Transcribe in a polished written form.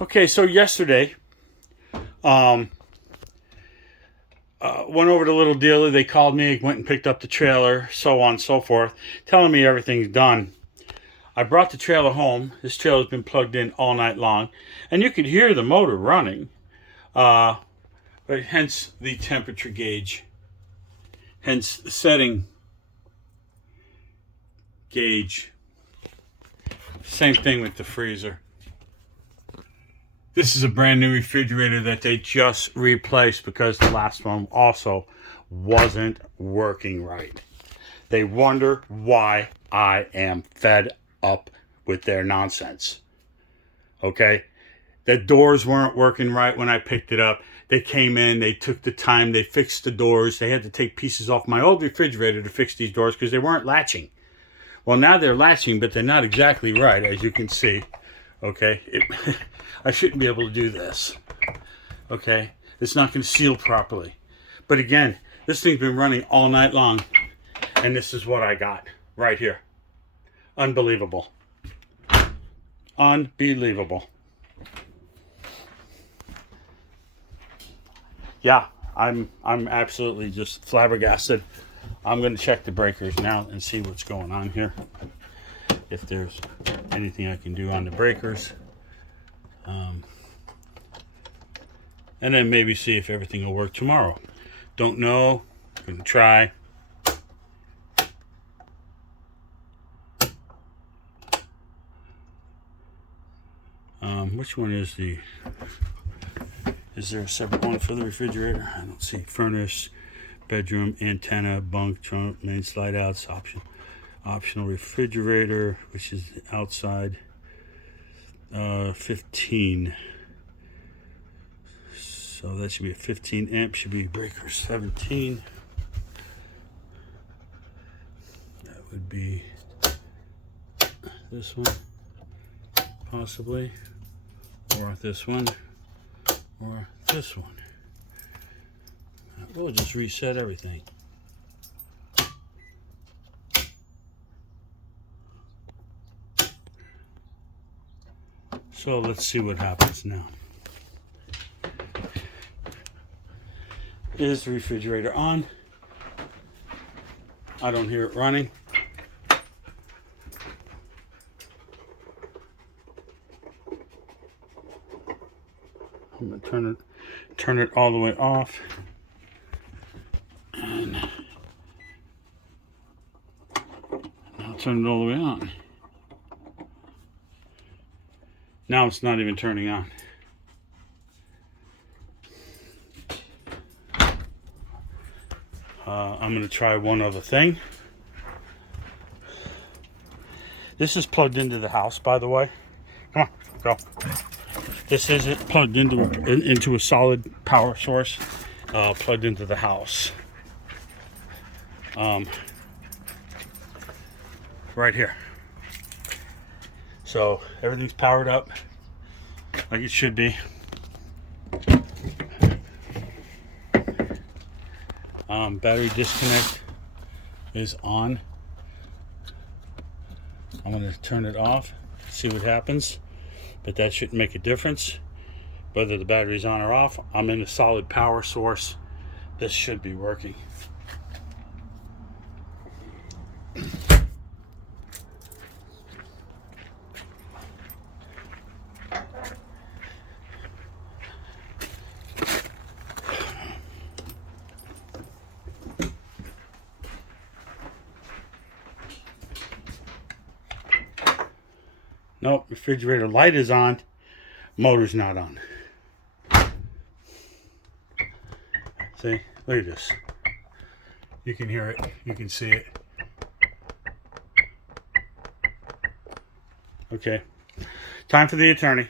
Okay, so yesterday, went over to Little Dealer. They called me, went and picked up the trailer, so on and so forth, telling me everything's done. I brought the trailer home. This trailer's been plugged in all night long, and you could hear the motor running. But hence the temperature gauge, hence the setting gauge. Same thing with the freezer. This is a brand new refrigerator that they just replaced because the last one also wasn't working right. They wonder why I am fed up with their nonsense. Okay? The doors weren't working right when I picked it up. They came in, they took the time, they fixed the doors. They had to take pieces off my old refrigerator to fix these doors because they weren't latching. Well, now they're latching, but they're not exactly right, as you can see. Okay? I shouldn't be able to do this. Okay? It's not going to seal properly. But again, this thing's been running all night long, and this is what I got right here. Unbelievable. Unbelievable. Yeah, I'm absolutely just flabbergasted. I'm going to check the breakers now and see what's going on here. If there's anything I can do on the breakers. And then maybe see if everything will work tomorrow. Don't know. Gonna try. Which one is the... Is there a separate one for the refrigerator? I don't see. Furnace, bedroom, antenna, bunk, trunk, main slide outs, optional refrigerator, which is outside. 15. So that should be a 15 amp, should be breaker 17. That would be this one, possibly, or this one, or this one. We'll just reset everything. So let's see what happens now. Is the refrigerator on? I don't hear it running. I'm gonna turn it all the way off. And now turn it all the way on. Now it's not even turning on. I'm going to try one other thing. This is plugged into the house, by the way. Come on, go. This is it plugged into a solid power source, plugged into the house. Right here. So everything's powered up like it should be. Battery disconnect is on. I'm going to turn it off, see what happens, but that shouldn't make a difference whether the battery's on or off. I'm in a solid power source. This should be working. Nope, refrigerator light is on, motor's not on. See, look at this. You can hear it, you can see it. Okay, time for the attorney.